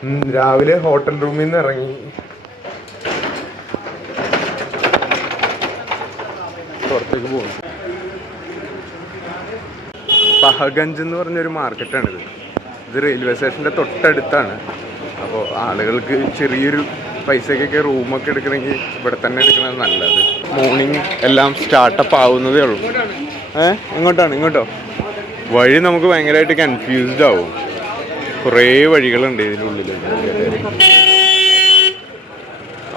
രാവിലെ ഹോട്ടൽ റൂമിൽ നിന്ന് ഇറങ്ങി പുറത്തേക്ക് പോകും. പഹഗഞ്ച് എന്ന് പറഞ്ഞൊരു മാർക്കറ്റാണിത്. ഇത് റെയിൽവേ സ്റ്റേഷൻ്റെ തൊട്ടടുത്താണ്. അപ്പോൾ ആളുകൾക്ക് ചെറിയൊരു പൈസക്കൊക്കെ റൂമൊക്കെ എടുക്കണമെങ്കിൽ ഇവിടെ തന്നെ എടുക്കുന്നത് നല്ലത്. മോർണിംഗ് എല്ലാം സ്റ്റാർട്ടപ്പ് ആവുന്നതേ ഉള്ളൂ. എങ്ങോട്ടാണ്? ഇങ്ങോട്ടോ? വഴി നമുക്ക് ഭയങ്കരമായിട്ട് കൺഫ്യൂസ്ഡ് ആവും. കുറേ വഴികളുണ്ട് ഇതിനുള്ളിൽ.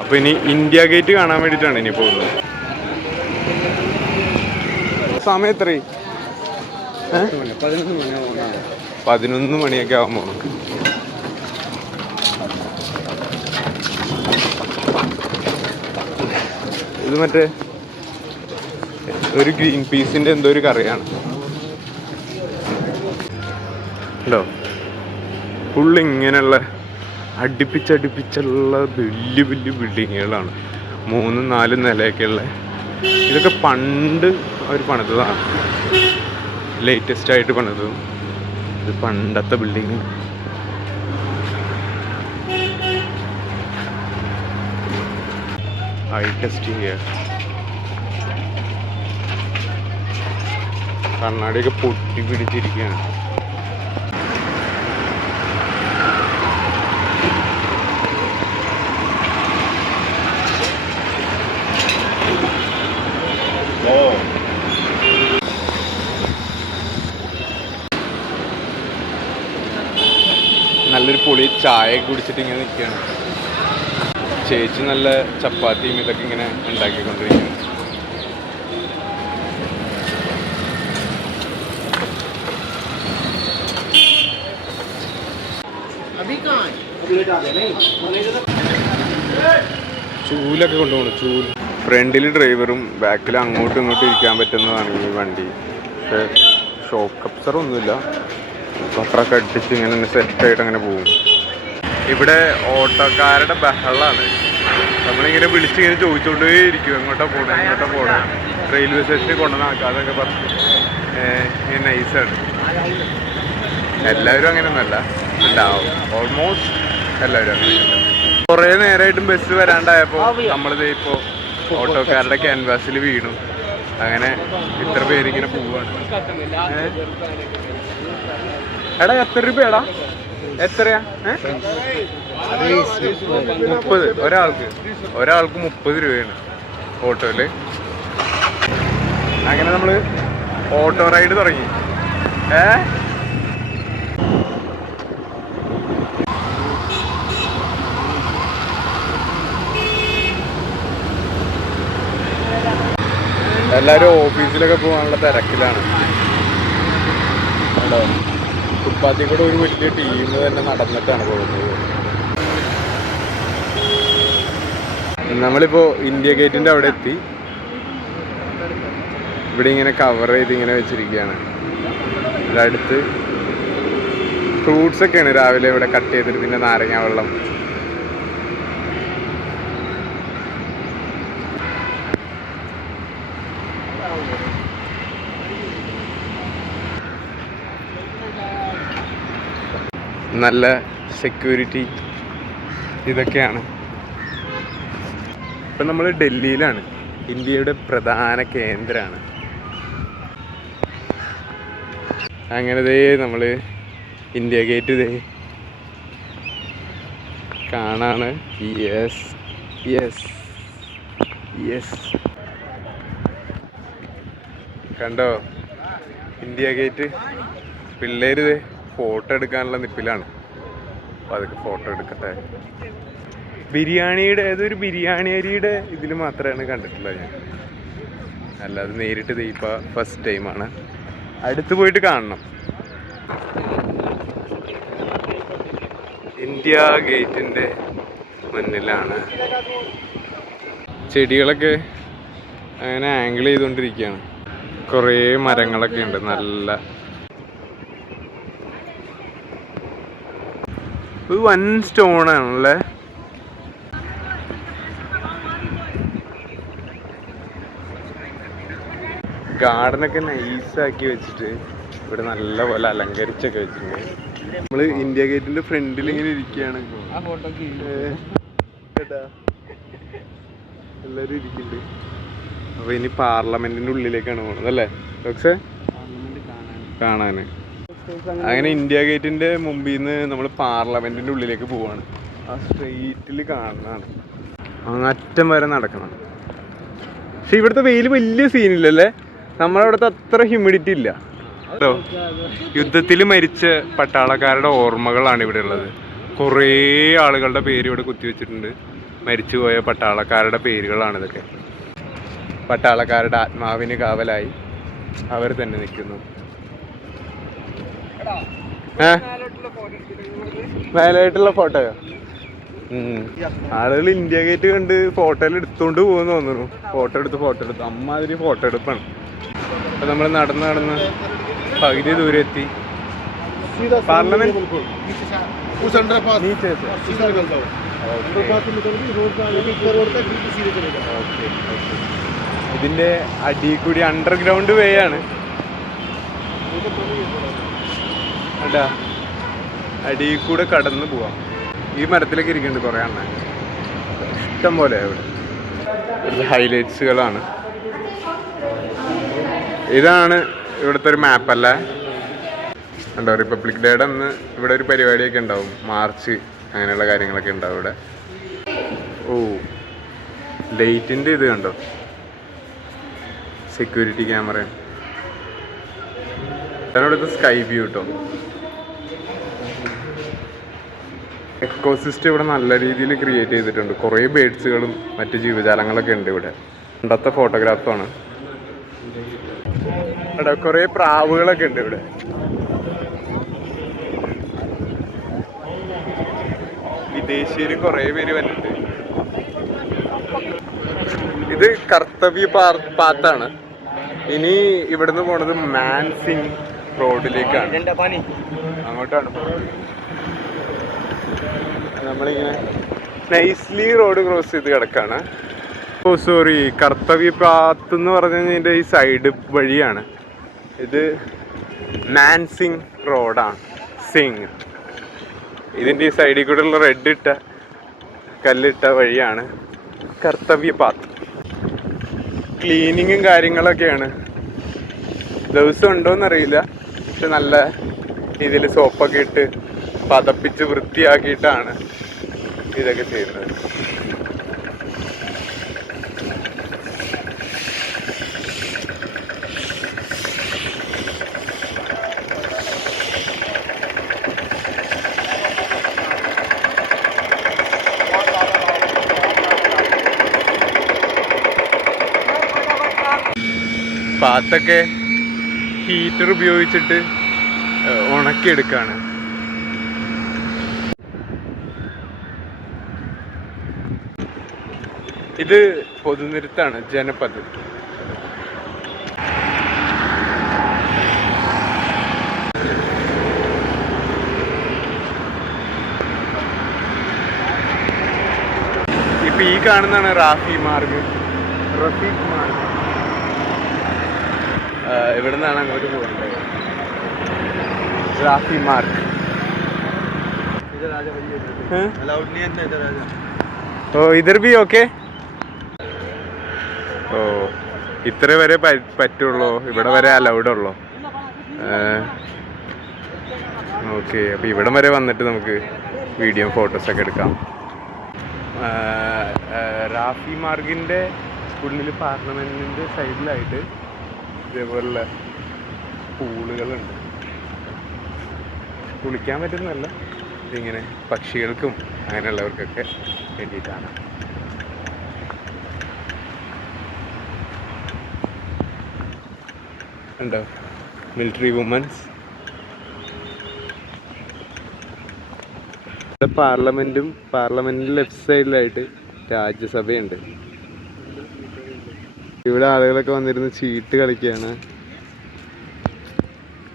അപ്പോൾ ഇനി ഇന്ത്യ ഗേറ്റ് കാണാൻ വേണ്ടിയിട്ടാണ് ഇനി പോകുന്നത്. സമയം എത്രയും 11 മണിയൊക്കെ ആകുമ്പോൾ ഇത് മറ്റേ ഒരു ഗ്രീൻ പീസിൻ്റെ എന്തോ ഒരു കറിയാണ്. ഹലോ, ഫുള്ള് ഇങ്ങനെയുള്ള അടുപ്പിച്ചുള്ള വലിയ വലിയ ബിൽഡിങ്ങുകളാണ്. 3-4 നിലയൊക്കെയുള്ള. ഇതൊക്കെ പണ്ട് അവർ പണിതതാണ്, ലേറ്റസ്റ്റ് ആയിട്ട് പണിതതും. ഇത് പണ്ടത്തെ ബിൽഡിങ്. ടെസ്റ്റ് ചെയ്യുക. കണ്ണാടിയൊക്കെ പൊട്ടി പിടിച്ചിരിക്കുകയാണ്. നല്ലൊരു പൊളി ചായ കുടിച്ചിട്ട് ഇങ്ങനെ നിൽക്കുകയാണ്. ചേച്ചി നല്ല ചപ്പാത്തിയും ഇതൊക്കെ ഇങ്ങനെ ഉണ്ടാക്കിക്കൊണ്ടിരിക്കുകയാണ്. ചൂലൊക്കെ കൊണ്ടുപോകണം. ചൂല്. ഫ്രണ്ടിൽ ഡ്രൈവറും ബാക്കിൽ അങ്ങോട്ടും ഇങ്ങോട്ടും ഇരിക്കാൻ പറ്റുന്നതാണ് ഈ വണ്ടി. പക്ഷേ ഷോക്ക് അബ്സറൊന്നുമില്ല. പത്രമൊക്കെ അടിച്ച് ഇങ്ങനെ സെറ്റായിട്ട് അങ്ങനെ പോകും. ഇവിടെ ഓട്ടോക്കാരുടെ ബഹളമാണ്. നമ്മളിങ്ങനെ വിളിച്ചിങ്ങനെ ചോദിച്ചുകൊണ്ടേ ഇരിക്കും, എങ്ങോട്ടാ പോകണേ. റെയിൽവേ സ്റ്റേഷനിൽ കൊണ്ടുവന്നാക്കാതൊക്കെ പറഞ്ഞു. നൈസാണ്. എല്ലാവരും അങ്ങനെയൊന്നുമല്ല, ഉണ്ടാവും. ഓൾമോസ്റ്റ് എല്ലാവരും അങ്ങനെ. കുറേ നേരമായിട്ടും ബസ് വരാണ്ടായപ്പോൾ നമ്മളിത് ഇപ്പോൾ ഓട്ടോക്കാരുടെ ക്യാൻവാസിൽ വീണു. അങ്ങനെ ഇത്ര പേരിങ്ങനെ പോവാണ്. എടാ എത്ര രൂപയാടാ? എത്രയാ? 30. ഒരാൾക്ക് 30 രൂപയാണ് ഓട്ടോയില്. അങ്ങനെ നമ്മള് ഓട്ടോ റൈഡ് തുടങ്ങി. എല്ലാവരും ഓഫീസിലൊക്കെ പോകാനുള്ള തിരക്കിലാണ്. ഹലോ, ഫുട്പാത്തിൽ കൂടെ ഒരു വലിയ ടീം തന്നെ നടന്നിട്ടാണ് പോകുന്നത്. നമ്മളിപ്പോൾ ഇന്ത്യ ഗേറ്റിൻ്റെ അവിടെ എത്തി. ഇവിടെ ഇങ്ങനെ കവർ ചെയ്ത് ഇങ്ങനെ വെച്ചിരിക്കുകയാണ്. ഇവിടെ അടുത്ത് ഫ്രൂട്ട്സൊക്കെയാണ് രാവിലെ ഇവിടെ കട്ട് ചെയ്തിട്ട്, പിന്നെ നാരങ്ങ വെള്ളം. നല്ല സെക്യൂരിറ്റി ഇതൊക്കെയാണ്. ഇപ്പം നമ്മൾ ഡൽഹിയിലാണ്. ഇന്ത്യയുടെ പ്രധാന കേന്ദ്രമാണ്. അങ്ങനെ നമ്മൾ ഇന്ത്യ ഗേറ്റ് കാണാണ്. യെസ് കണ്ടോ ഇന്ത്യ ഗേറ്റ്. പിള്ളേര് ഫോട്ടോ എടുക്കാനുള്ള നിപ്പിലാണ്. അപ്പോൾ അതൊക്കെ ഫോട്ടോ എടുക്കട്ടെ. ബിരിയാണിയുടെ ഏതൊരു ബിരിയാണി അരിയുടെ ഇതിൽ മാത്രമാണ് കണ്ടിട്ടുള്ളത് ഞാൻ. അല്ലാതെ നേരിട്ട് ഇപ്പോൾ ഫസ്റ്റ് ടൈമാണ്. അടുത്ത് പോയിട്ട് കാണണം. ഇന്ത്യ ഗേറ്റിൻ്റെ മുന്നിലാണ്. ചെടികളൊക്കെ അങ്ങനെ ആംഗിൾ ചെയ്തുകൊണ്ടിരിക്കുകയാണ്. കുറേ മരങ്ങളൊക്കെ ഉണ്ട്. നല്ല ഒരു വൻ സ്റ്റോണാണല്ലേ. ഗാർഡനൊക്കെ നൈസാക്കി വെച്ചിട്ട് ഇവിടെ നല്ല പോലെ അലങ്കരിച്ചൊക്കെ വെച്ചിട്ടുണ്ട്. നമ്മള് ഇന്ത്യ ഗേറ്റിന്റെ ഫ്രണ്ടിൽ ഇങ്ങനെ ഇരിക്കുകയാണ്. എല്ലാരും ഇരിക്കുന്നുണ്ട്. അപ്പൊ ഇനി പാർലമെന്റിന്റെ ഉള്ളിലേക്കാണ് പോണത് അല്ലേ ഡോക്ടറെ കാണാന്. അങ്ങനെ ഇന്ത്യ ഗേറ്റിന്റെ മുമ്പിൽ നിന്ന് നമ്മൾ പാർലമെന്റിന്റെ ഉള്ളിലേക്ക് പോവാണ്. ആ സ്ട്രെയിറ്റിൽ കാണുന്നതാണ്. അങ്ങറ്റം വരെ നടക്കണം. പക്ഷെ ഇവിടുത്തെ വെയിൽ വലിയ സീനില്ലല്ലേ. നമ്മളവിടുത്തെ അത്ര ഹ്യൂമിഡിറ്റി ഇല്ല കേട്ടോ. യുദ്ധത്തിൽ മരിച്ച പട്ടാളക്കാരുടെ ഓർമ്മകളാണ് ഇവിടെ ഉള്ളത്. കുറേ ആളുകളുടെ പേര് ഇവിടെ കുത്തിവെച്ചിട്ടുണ്ട്. മരിച്ചുപോയ പട്ടാളക്കാരുടെ പേരുകളാണ് ഇതൊക്കെ. പട്ടാളക്കാരുടെ ആത്മാവിന് കാവലായി അവർ തന്നെ നിൽക്കുന്നു. മേലായിട്ടുള്ള ഫോട്ടോയോ? ആളുകൾ ഇന്ത്യ ഗേറ്റ് കണ്ട് ഫോട്ടോയിൽ എടുത്തോണ്ട് പോകുന്നു തോന്നുന്നു. ഫോട്ടോ എടുത്ത് അമ്മാതിരി ഫോട്ടോ എടുപ്പാണ്. അപ്പൊ നമ്മൾ നടന്ന് പകുതി ദൂരെ എത്തി. പാർലമെന്റ് ഇതിന്റെ അടിയിൽ കൂടി അണ്ടർഗ്രൗണ്ട് വേ ആണ്. അടിയിൽ കൂടെ കടന്നു പോവാം. ഈ മരത്തിലേക്ക് ഇരിക്കുന്നുണ്ട് കുറേ എണ്ണ. ഇഷ്ടം പോലെ ഇവിടെ ഹൈലൈറ്റ്സുകളാണ്. ഇതാണ് ഇവിടുത്തെ ഒരു മാപ്പല്ലേ. ഉണ്ടോ റിപ്പബ്ലിക് ഡേയുടെ അന്ന് ഇവിടെ ഒരു പരിപാടിയൊക്കെ ഉണ്ടാവും. മാർച്ച് അങ്ങനെയുള്ള കാര്യങ്ങളൊക്കെ ഉണ്ടാവും ഇവിടെ. ഓ ലൈറ്റിൻ്റെ ഇത് കണ്ടോ, സെക്യൂരിറ്റി ക്യാമറ. ഇതാണ് ഇവിടുത്തെ സ്കൈ വ്യൂ കേട്ടോ. എക്കോസിസ്റ്റം ഇവിടെ നല്ല രീതിയിൽ ക്രിയേറ്റ് ചെയ്തിട്ടുണ്ട്. കുറേ ബേഡ്സുകളും മറ്റ് ജീവജാലങ്ങളൊക്കെ ഉണ്ട് ഇവിടെ. പണ്ടത്തെ ഫോട്ടോഗ്രാഫാണ്. ഇവിടെ കുറേ പ്രാവുകളൊക്കെ ഉണ്ട് ഇവിടെ. വിദേശീയർ കുറേ പേര് വന്നിട്ടുണ്ട്. ഇത് കർത്തവ്യ പാത്താണ്. ഇനി ഇവിടുന്ന് പോണത് മാൻസിംഗ് റോഡിലേക്കാണ്. അങ്ങോട്ടാണ് നമ്മളിങ്ങനെ നൈസ്ലി റോഡ് ക്രോസ് ചെയ്ത് കിടക്കാണ്. ഓ സോറി, കർത്തവ്യ പാത്ത് എന്ന് പറഞ്ഞു കഴിഞ്ഞാൽ ഈ സൈഡ് വഴിയാണ്. ഇത് മാൻസിംഗ് റോഡാണ്. സിംഗ് ഇതിൻ്റെ ഈ സൈഡിൽ കൂടെ ഉള്ള റെഡ് ഇട്ട കല്ലിട്ട വഴിയാണ് കർത്തവ്യ പാത്ത്. ക്ലീനിങ്ങും കാര്യങ്ങളൊക്കെയാണ്. ദിവസം ഉണ്ടോയെന്നറിയില്ല, പക്ഷെ നല്ല രീതിയിൽ സോപ്പൊക്കെ ഇട്ട് പതപ്പിച്ച് വൃത്തിയാക്കിയിട്ടാണ് ഇതൊക്കെ ചെയ്യുന്നത്. പാത്തൊക്കെ ഹീറ്റർ ഉപയോഗിച്ചിട്ട് ഉണക്കിയെടുക്കാണ്. ഇത് പൊതുനിരത്താണ്, ജനപദ്. ഇപ്പൊ ഈ കാണുന്നതാണ് റഫീഖ് മാർഗ്. ഇവിടെ നിന്നാണ് അങ്ങോട്ട് പോകുന്നത്. റഫീഖ് മാർഗ്. ഓ ഇധർ ബി ഓക്കെ. ഓ ഇത്ര വരെ പറ്റുള്ളൂ, ഇവിടെ വരെ അലൗഡ് ഉള്ളൂ. ഓക്കെ, അപ്പോൾ ഇവിടം വരെ വന്നിട്ട് നമുക്ക് വീഡിയോ ഫോട്ടോസൊക്കെ എടുക്കാം. റാഫി മാർഗിൻ്റെ ഉള്ളിൽ പാർലമെൻറ്റിൻ്റെ സൈഡിലായിട്ട് ഇതേപോലുള്ള പൂളുകളുണ്ട്. കുളിക്കാൻ പറ്റുന്നതല്ല, ഇതിങ്ങനെ പക്ഷികൾക്കും അങ്ങനെയുള്ളവർക്കൊക്കെ വേണ്ടിയിട്ടാണ്. ഉണ്ടോ മിലിറ്ററി വുമൻസ്. പാർലമെൻറ്റും പാർലമെൻറ്റിൻ്റെ ലെഫ്റ്റ് സൈഡിലായിട്ട് രാജ്യസഭയുണ്ട്. ഇവിടെ ആളുകളൊക്കെ വന്നിരുന്ന് ചീട്ട് കളിക്കുകയാണ്.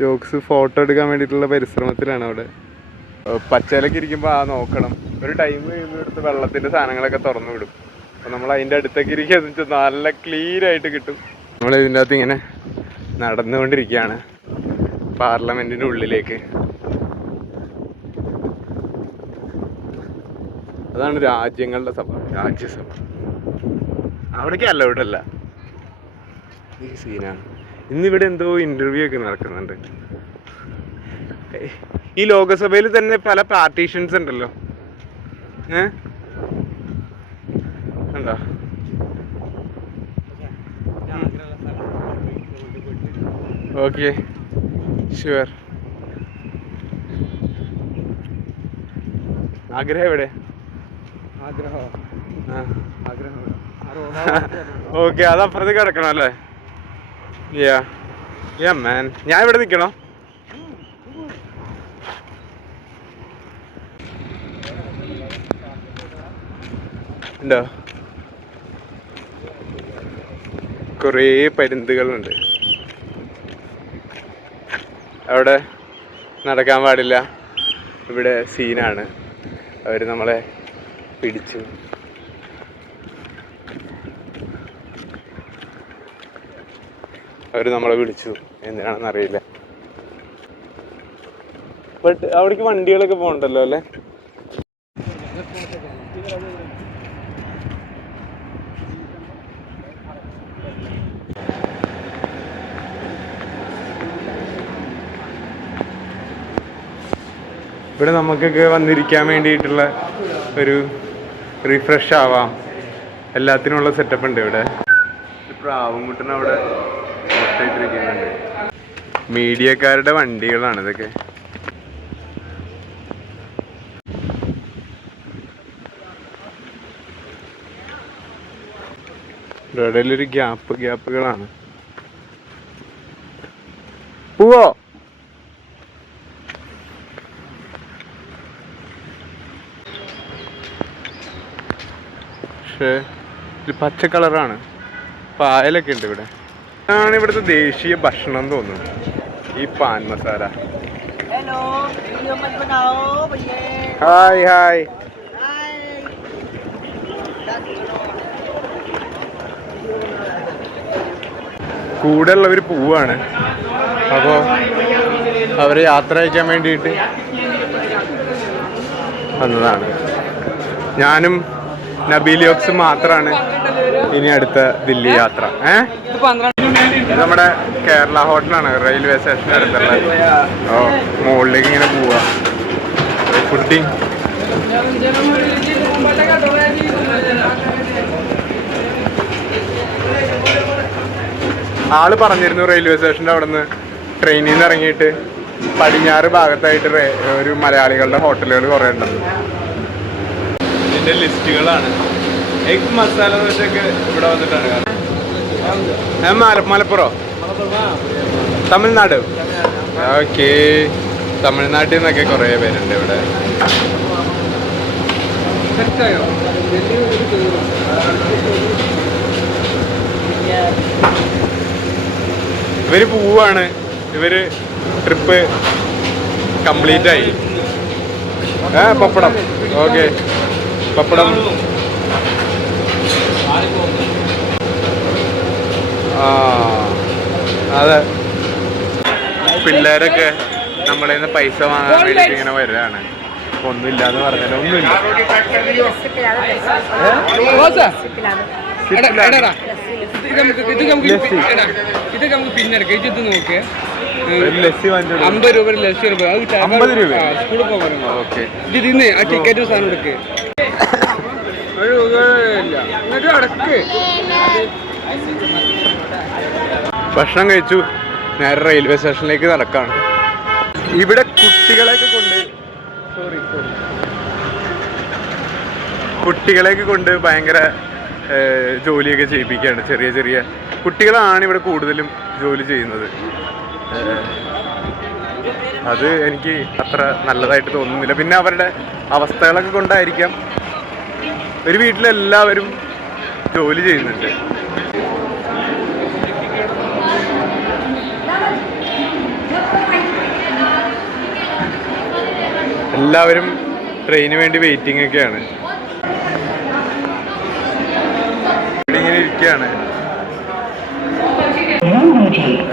ജോക്സ് ഫോട്ടോ എടുക്കാൻ വേണ്ടിയിട്ടുള്ള പരിശ്രമത്തിലാണ് അവിടെ. പച്ചയിലൊക്കെ ഇരിക്കുമ്പോൾ നോക്കണം, ഒരു ടൈം കഴിയുമ്പോൾ എടുത്ത് വെള്ളത്തിൻ്റെ സാധനങ്ങളൊക്കെ തുറന്നു വിടും. അപ്പോൾ നമ്മൾ അതിൻ്റെ അടുത്തേക്ക് ഇരിക്കുകയെന്ന് വെച്ചാൽ നല്ല ക്ലീനായിട്ട് കിട്ടും. നമ്മൾ ഇതിൻ്റെ അകത്ത് ഇങ്ങനെ നടന്നുകൊണ്ടിരിക്കുകയാണ് പാർലമെൻറ്റിൻ്റെ ഉള്ളിലേക്ക്. അതാണ് രാജ്യങ്ങളുടെ സഭ, രാജ്യസഭ. അവിടേക്ക് അലൗഡ് അല്ല. ഈ സീനാണ്. ഇന്നിവിടെ എന്തോ ഇന്റർവ്യൂ ഒക്കെ നടക്കുന്നുണ്ട്. ഈ ലോകസഭയിൽ തന്നെ പല പാർട്ടീഷൻസ് ഉണ്ടല്ലോ. ഉണ്ടോ? Okay, sure. ആഗ്രഹം എവിടെ? ഓക്കെ, അതപ്പുറത്തേക്ക് കിടക്കണം അല്ലേ? മാൻ, ഞാൻ ഇവിടെ നിൽക്കണോ? ഉണ്ടോ? കുറേ പരുന്തുകളുണ്ട് അവിടെ. നടക്കാൻ പാടില്ല, ഇവിടെ സീനാണ്. അവർ നമ്മളെ പിടിച്ചു. എന്തിനാണെന്ന് അറിയില്ല. ബട്ട് അവിടേക്ക് വണ്ടികളൊക്കെ പോകണ്ടല്ലോ അല്ലേ? ഇവിടെ നമുക്കൊക്കെ വന്നിരിക്കാൻ വേണ്ടിയിട്ടുള്ള ഒരു റിഫ്രഷ് ആവാം, എല്ലാത്തിനുമുള്ള സെറ്റപ്പ് ഉണ്ട് ഇവിടെ. പ്രാവുംകുട്ടൻ അവിടെ ഇട്ടിരിക്കുന്നുണ്ട്. മീഡിയക്കാരുടെ വണ്ടികളാണ് ഇതൊക്കെ. ഇടയിലൊരു ഗ്യാപ്പുകളാണ്. പോവോ? പക്ഷേ ഇത് പച്ച കളറാണ്. പായലൊക്കെ ഉണ്ട് ഇവിടെ. ആണ് ഇവിടുത്തെ ദേശീയ ഭക്ഷണം തോന്നുന്നു, ഈ പാൻ മസാല. Hi hi. കൂടെ ഉള്ളവർ പോവാണ്. അപ്പോൾ അവരെ യാത്ര അയക്കാൻ വേണ്ടിയിട്ട് വന്നതാണ്. ഞാനും നബീലിയോക്സ് മാത്രമാണ് ഇനി അടുത്ത ദില്ലി യാത്ര. നമ്മുടെ കേരള ഹോട്ടലാണ്, റെയിൽവേ സ്റ്റേഷൻ്റെ അടുത്തുള്ള. മുകളിലേക്ക് ഇങ്ങനെ പോവാ. ഫുഡിങ് ആള് പറഞ്ഞിരുന്നു റെയിൽവേ സ്റ്റേഷൻ്റെ അവിടെ നിന്ന് ട്രെയിനിൽ നിന്ന് ഇറങ്ങിയിട്ട് പടിഞ്ഞാറ് ഭാഗത്തായിട്ട് ഒരു മലയാളികളുടെ ഹോട്ടലുകൾ കുറേ ഉണ്ടെന്ന്. ഇതിൻ്റെ ലിസ്റ്റുകളാണ്. എഗ് മസാല ദോശയൊക്കെ ഇവിടെ വന്നിട്ടാണ്. മലപ്പുറം, തമിഴ്നാട്. ഓക്കെ, തമിഴ്നാട്ടിൽ നിന്നൊക്കെ കുറേ പേരുണ്ട് ഇവിടെ. ഇവര് പോവാണ്. ഇവര് ട്രിപ്പ് കംപ്ലീറ്റ് ആയി. പപ്പടം. ഓക്കെ, പപ്പടം. അതെ, പിള്ളേരൊക്കെ നമ്മളെ നിന്ന് പൈസ വാങ്ങാൻ വേണ്ടിയിട്ട് ഇങ്ങനെ വരികയാണ്. ഒന്നുമില്ലാന്ന് പറഞ്ഞാൽ ഒന്നുമില്ല. ലസ്സി 50 രൂപ. ലസ്സി 50 രൂപ. സ്കൂളിൽ പോകാൻ. ഓക്കെ, ഇത് തിന്ന് ആ ടിക്കറ്റ് സാധനം എടുക്ക്. ഭക്ഷണം കഴിച്ചു, നേരെ റെയിൽവേ സ്റ്റേഷനിലേക്ക് നടക്കാണ്. ഇവിടെ കുട്ടികളെയൊക്കെ കൊണ്ട് ഭയങ്കര ജോലിയൊക്കെ ചെയ്യിപ്പിക്കുകയാണ്. ചെറിയ ചെറിയ കുട്ടികളാണ് ഇവിടെ കൂടുതലും ജോലി ചെയ്യുന്നത്. അത് എനിക്ക് അത്ര നല്ലതായിട്ട് തോന്നുന്നില്ല. പിന്നെ അവരുടെ അവസ്ഥകളൊക്കെ കൊണ്ടായിരിക്കാം ഒരു വീട്ടിലെല്ലാവരും ജോലി ചെയ്യുന്നുണ്ട്. എല്ലാവരും ട്രെയിനിന് വേണ്ടി വെയിറ്റിംഗ് ഒക്കെയാണ്. ഇവിടെ ഇങ്ങനെ ഇരിക്കുകയാണ്.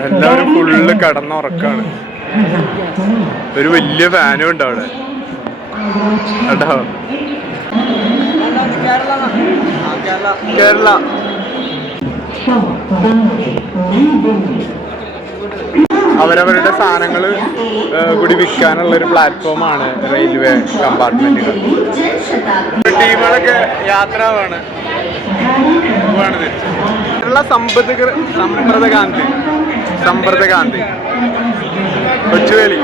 എല്ലാവരും ഫുള്ള് കടന്നുറക്കാണ്. ഒരു വലിയ ഫാനും ഉണ്ട് അവിടെ കേട്ടോ. കേരള. അവരവരുടെ സാധനങ്ങൾ കൂടി വിൽക്കാനുള്ള ഒരു പ്ലാറ്റ്ഫോമാണ് റെയിൽവേ കമ്പാർട്ട്മെന്റുകൾ. ടീമുകളൊക്കെ യാത്രയാണ് കേരള സമ്പർദ്ദ ഗാന്ധി കൊച്ചുവേളി.